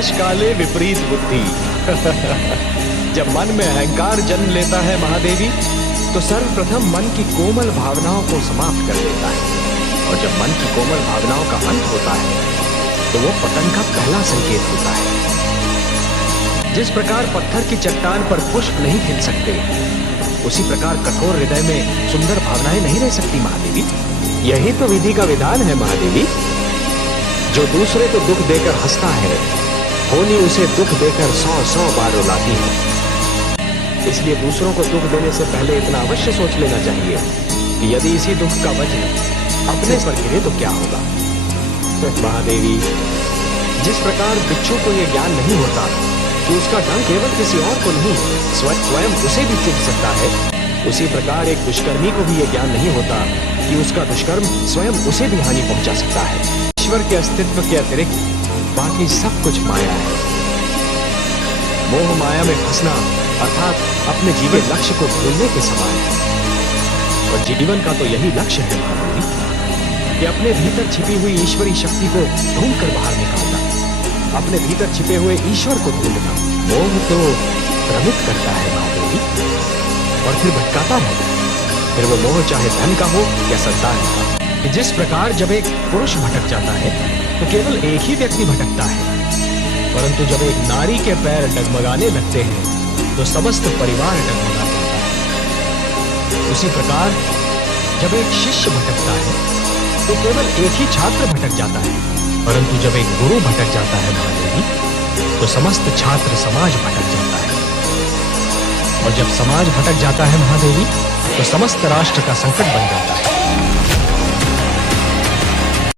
विनाश काले विपरीत बुद्धि। जब मन में अहंकार जन्म लेता है महादेवी, तो सर्वप्रथम मन की कोमल भावनाओं को समाप्त कर देता है, और जब मन की कोमल भावनाओं का अंत होता है तो वो पतन का पहला संकेत होता है। जिस प्रकार पत्थर की चट्टान पर पुष्प नहीं खिल सकते, उसी प्रकार कठोर हृदय में सुंदर भावनाएं नहीं रह सकती महादेवी। यही तो विधि का विधान है महादेवी। जो दूसरे को दुख देकर हंसता है, होनी उसे दुख देकर 100 बार रुलाती है। इसलिए दूसरों को दुख देने से पहले इतना अवश्य सोच लेना चाहिए कि यदि इसी दुख का वज्र अपने पर गिरे तो क्या होगा। महादेवी, जिस प्रकार बिच्छू को यह ज्ञान नहीं होता कि उसका डंक केवल किसी और को नहीं स्वयं उसे भी चुभ सकता है, उसी प्रकार एक दुष्कर्मी को भी यह ज्ञान नहीं होता कि उसका दुष्कर्म स्वयं उसे भी हानि पहुंचा सकता है। ईश्वर के अस्तित्व के अतिरिक्त बाकी सब कुछ माया है। मोह माया में फंसना अर्थात अपने जीवन लक्ष्य को भूलने के समान है। और जीवन का तो यही लक्ष्य है महादेवी, कि अपने भीतर छिपी हुई ईश्वरी शक्ति को ढूंढकर बाहर निकालना, अपने भीतर छिपे हुए ईश्वर को ढूंढना। मोह तो भ्रमित करता है महादेवी और फिर भटकाता है। फिर वो मोह चाहे धन का हो या संतान का। जिस प्रकार जब एक पुरुष भटक जाता है तो केवल एक ही व्यक्ति भटकता है, परंतु जब एक नारी के पैर डगमगाने लगते हैं तो समस्त परिवार डगमगा जाता है। उसी प्रकार जब एक शिष्य भटकता है तो केवल एक ही छात्र भटक जाता है, परंतु जब एक गुरु भटक जाता है महादेवी, तो समस्त छात्र समाज भटक जाता है। और जब समाज भटक जाता है महादेवी, तो समस्त राष्ट्र का संकट बन जाता है।